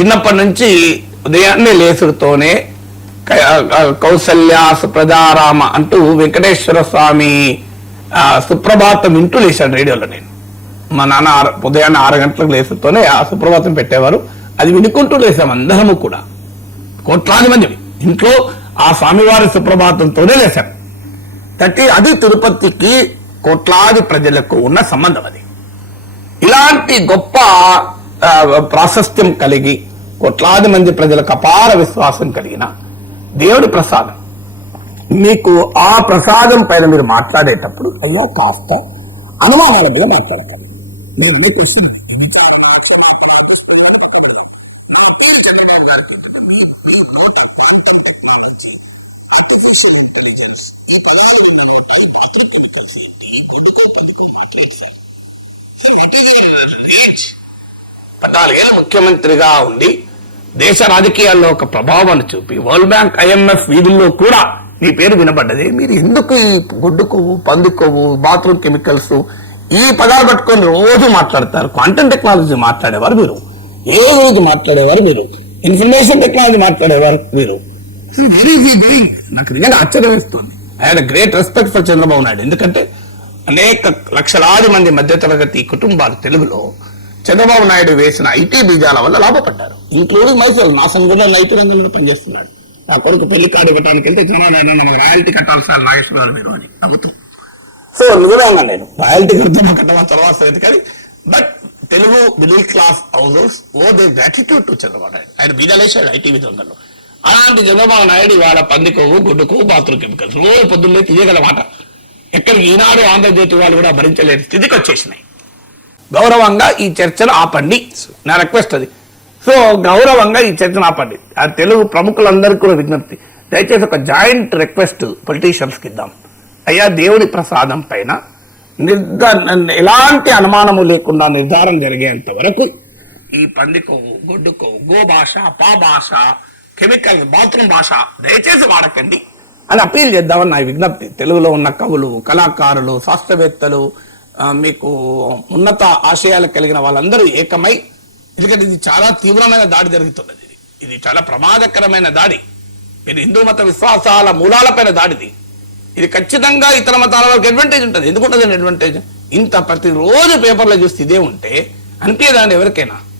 చిన్నప్పటి నుంచి ఉదయాన్నే లేసుడుతోనే కౌసల్యాస కౌసల్య సుప్రజారామ అంటూ వెంకటేశ్వర స్వామి సుప్రభాతం వింటూ లేచాడు రేడియోలో నేను. మా నాన్న ఉదయాన్న ఉదయాన్నే ఆరు గంటలకు లేసుతోనే ఆ సుప్రభాతం పెట్టేవారు. అది వినుకుంటూ లేసాం అందరము కూడా. కోట్లాది మంది. ఇంట్లో ఆ స్వామివారి సుప్రభాతంతోనే లేశాం. కాబట్టి అది తిరుపతికి కోట్లాది ప్రజలకు ఉన్న సంబంధం అది. ఇలాంటి గొప్ప ప్రాశస్త్యం కలిగి కోట్లాది మంది ప్రజలకు అపార విశ్వాసం కలిగిన దేవుడి ప్రసాదం. మీకు ఆ ప్రసాదం పైన మీరు మాట్లాడేటప్పుడు అయ్యా కాస్త అనుమానాల మీద మాట్లాడతారు. నేను పద్నాలుగేళ్ళ ముఖ్యమంత్రిగా ఉండి దేశ రాజకీయాల్లో ఒక ప్రభావాన్ని చూపి వరల్డ్ బ్యాంక్ ఐఎంఎఫ్ వీధుల్లో కూడా మీ పేరు వినపడ్డది మీరు ఎందుకు ఈ గుడ్డు కొవ్వు పంది కొవ్వు బాత్రూమ్ కెమికల్స్ ఈ పదాలు పట్టుకొని రోజు మాట్లాడతారు? క్వాంటమ్ టెక్నాలజీ మాట్లాడేవారు మీరు. ఏ గురించి మాట్లాడేవారు మీరు? ఇన్ఫర్మేషన్ టెక్నాలజీ మాట్లాడేవారు మీరు. నాకు నిజంగా ఆశ్చర్యం వేస్తుంది I had great respect for Chandrababu Naidu. ఎందుకంటే అనేక లక్షలాది మంది మధ్యతరగతి కుటుంబాలు తెలుగులో చంద్రబాబు నాయుడు వేసిన ఐటీ బీజాల వల్ల లాభపడ్డారు. ఇంక్లూడింగ్ మైసెల్ నా సంఘంలో ఐటీ రంగంలో పనిచేస్తున్నాడు. నా కొడుకు పెళ్ళి కార్డు ఇవ్వడానికి వెళ్తే చంద్రబాబు నాయుడు నమ్మకు రాయల్టీ కట్టాలి సార్ నాగేశ్వరరావు మీరు అని నవ్వుతూ. సో నిజంగా నేను. రాయల్టీ కడతాం కట్టమని తర్వాత కానీ but Telugu middle class houses oh they gratitude to Chandrababu Naidu. ఆయన బీదాలేశాడు ఐటీ విధంగా అలాంటి చంద్రబాబు నాయుడు ఇవాళ పందికొవ్వు గుడ్డుకు బాత్రూమ్ కెమికల్స్ రోజు పొద్దున్నే తీయగల మాట. ఎక్కడికి ఈనాడు ఆంధ్రజ్యోతి వాళ్ళు కూడా భరించలేని స్థితికి వచ్చేసినాయి. గౌరవంగా ఈ చర్చను ఆపండి. నా రిక్వెస్ట్ అది. సో గౌరవంగా ఈ చర్చను ఆపండి. ఆ తెలుగు ప్రముఖులందరికీ కూడా విజ్ఞప్తి. దయచేసి ఒక జాయింట్ రిక్వెస్ట్ పొలిటీషియన్స్కి ఇద్దాం. అయ్యా దేవుడి ప్రసాదం పైన నిర్ధ ఎలాంటి అనుమానము లేకుండా నిర్ధారణ జరిగేంత వరకు ఈ పందికో గుడ్డుకు గో భాష పా భాష కెమికల్ బాత్రూమ్ భాష దయచేసి వాడకండి. అని అప్పీల్ చేద్దామని నా విజ్ఞప్తి. తెలుగులో ఉన్న కవులు కళాకారులు శాస్త్రవేత్తలు మీకు ఉన్నత ఆశయాలు కలిగిన వాళ్ళందరూ ఏకమై ఎందుకంటే ఇది చాలా తీవ్రమైన దాడి జరుగుతున్నది ఇది. ఇది చాలా ప్రమాదకరమైన దాడి. ఇది హిందూ మత విశ్వాసాల మూలాలపైన దాడిది. ఇది ఖచ్చితంగా ఇతర మతాల వాళ్ళకి అడ్వాంటేజ్ ఉంటుంది. ఎందుకు ఉంటుంది? అడ్వాంటేజ్ ఇంత ప్రతిరోజు పేపర్లో చూస్తే ఇదే ఉంటే అంతేదాన్ని ఎవరికైనా.